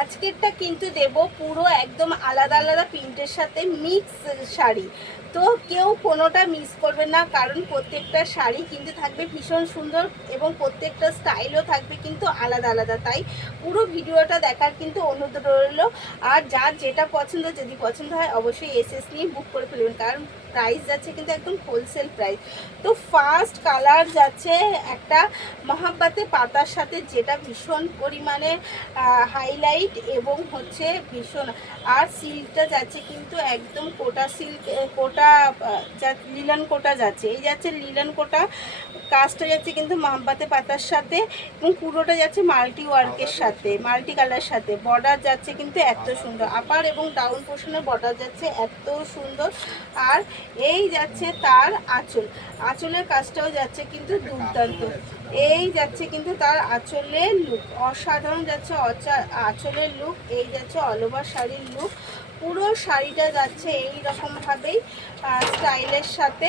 আজকেরটা কিন্তু দেব পুরো একদম আলাদা আলাদা প্রিন্টের সাথে মিক্স শাড়ি। তো কেউ কোনোটা মিস করবে না, কারণ প্রত্যেকটা শাড়ি কিন্তু থাকবে ভীষণ সুন্দর এবং প্রত্যেকটা স্টাইলও থাকবে কিন্তু আলাদা আলাদা। তাই পুরো ভিডিওটা দেখার কিন্তু অনুরোধ রইল। আর যার যেটা পছন্দ, যদি পছন্দ হয় অবশ্যই এসএস নিয়ে বুক করে ফেলবেন, কারণ প্রাইস যাচ্ছে কিন্তু একদম হোলসেল প্রাইস। তো ফার্স্ট কালার যাচ্ছে একটা মহাব্বাতে পাতার সাথে, যেটা ভীষণ পরিমাণে হাইলাইট এবং হচ্ছে ভীষণ। আর সিল্কটা যাচ্ছে কিন্তু একদম কোটা সিল্ক, কোটা লিলন কোটা যাচ্ছে। এই যাচ্ছে লিলন কোটা, কাজটা যাচ্ছে কিন্তু মহাব্বাতে পাতার সাথে এবং পুরোটা যাচ্ছে মাল্টি ওয়ার্কের সাথে, মাল্টি কালার সাথে। বর্ডার যাচ্ছে কিন্তু এত সুন্দর, আপার এবং ডাউন পোর্শনের বর্ডার যাচ্ছে এত সুন্দর। আর এই যাচ্ছে তার আঁচল, আঁচলের কাজটাও যাচ্ছে কিন্তু দুর্দান্ত। এই যাচ্ছে কিন্তু তার আঁচলের লুক অসাধারণ যাচ্ছে, আঁচলের লুক। এই যাচ্ছে অল ওভার শাড়ির লুক, পুরো শাড়িটা যাচ্ছে এই রকমভাবেই স্টাইলের সাথে।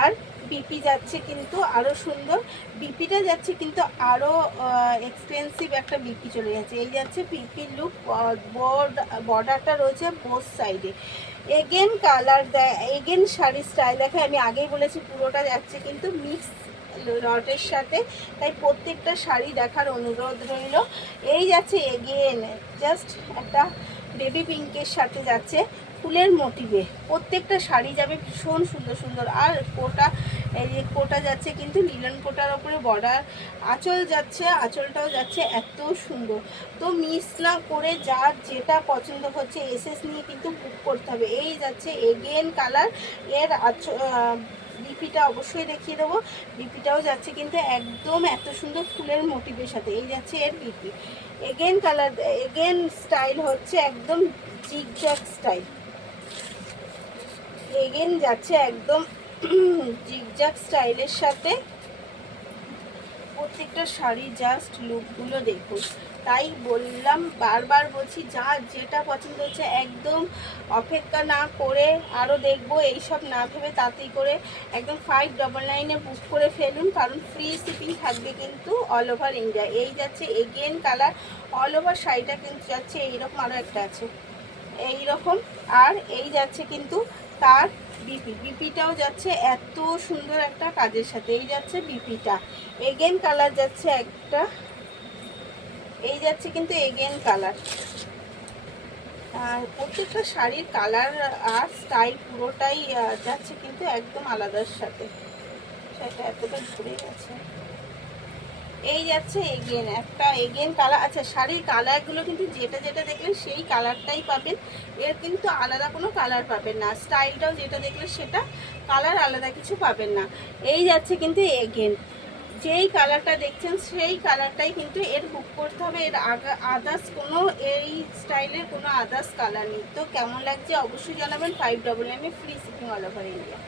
আর বিপি যাচ্ছে কিন্তু আরও সুন্দর, বিপিটা যাচ্ছে কিন্তু আরও এক্সপেন্সিভ একটা বিপি চলে যাচ্ছে। এই যাচ্ছে বিপি লুক, বর্ডারটা রয়েছে বোথ সাইডে। এগেন কালার দেয়, এগেন শাড়ির স্টাইল দেখে, আমি আগেই বলেছি পুরোটা যাচ্ছে কিন্তু মিক্স লটের সাথে, তাই প্রত্যেকটা শাড়ি দেখার অনুরোধ রইল। এই যাচ্ছে এগেন জাস্ট একটা বেবি পিঙ্কের সাথে যাচ্ছে ফুলের মোটিভে, প্রত্যেকটা শাড়ি যাবে ভীষণ সুন্দর সুন্দর। আর কোটা, এই যে কোটা যাচ্ছে কিন্তু লিলন কোটার ওপরে বর্ডার, আঁচল যাচ্ছে, আঁচলটাও যাচ্ছে এত সুন্দর। তো মিস না করে যার যেটা পছন্দ হচ্ছে এসএস নিয়ে কিন্তু বুক করতে হবে। এই যাচ্ছে এগেন কালার, এর বিপিটা অবশ্যই দেখিয়ে দেবো। বিপিটাও যাচ্ছে কিন্তু একদম এত সুন্দর ফুলের মোটিভের সাথে। এই যাচ্ছে এর BP, again colour, again style হচ্ছে একদম জিগজ্যাগ স্টাইল। এগেন যাচ্ছে একদম জিগজ্যাগ স্টাইলের সাথে। প্রত্যেকটা শাড়ি জাস্ট লুকগুলো দেখুন। তাই বললাম, বারবার বলছি, যার যেটা পছন্দ হচ্ছে একদম অপেক্ষা না করে আরও দেখবো এইসব না ভেবে তাড়াতাড়ি করে একদম 599-এ বুক করে ফেলুন, কারণ ফ্রি শিপিং থাকবে কিন্তু অল ওভার ইন্ডিয়া। এই যাচ্ছে এগেন কালার, অল ওভার শাড়িটা কিন্তু যাচ্ছে এইরকম, আরও একটা আছে এইরকম। আর এই যাচ্ছে কিন্তু তার বিপি, বিপিটাও যাচ্ছে এত সুন্দর একটা কাজের সাথে। এই যাচ্ছে বিপিটা, এগেন কালার যাচ্ছে একটা, এই যাচ্ছে কিন্তু এগেন কালার। আর প্রত্যেকটা শাড়ির কালার আর স্টাইল পুরোটাই যাচ্ছে কিন্তু একদম আলাদার সাথে। সেটা এতটা ঘুরে গেছে। এই যাচ্ছে এগেন একটা, এগেন কালার। আচ্ছা, শাড়ির কালারগুলো কিন্তু যেটা যেটা দেখলেন সেই কালারটাই পাবেন, এর কিন্তু আলাদা কোনো কালার পাবেন না। স্টাইলটাও যেটা দেখলেন সেটা, কালার আলাদা কিছু পাবেন না। এই যাচ্ছে কিন্তু এগেন, যেই কালারটা দেখছেন সেই কালারটাই কিন্তু এর বুক করতে হবে, এর আদার্স কোনো এই স্টাইলের কোনো আদার্স কালার নেই। তো কেমন লাগছে অবশ্যই জানাবেন। 599-এ free shipping all over India.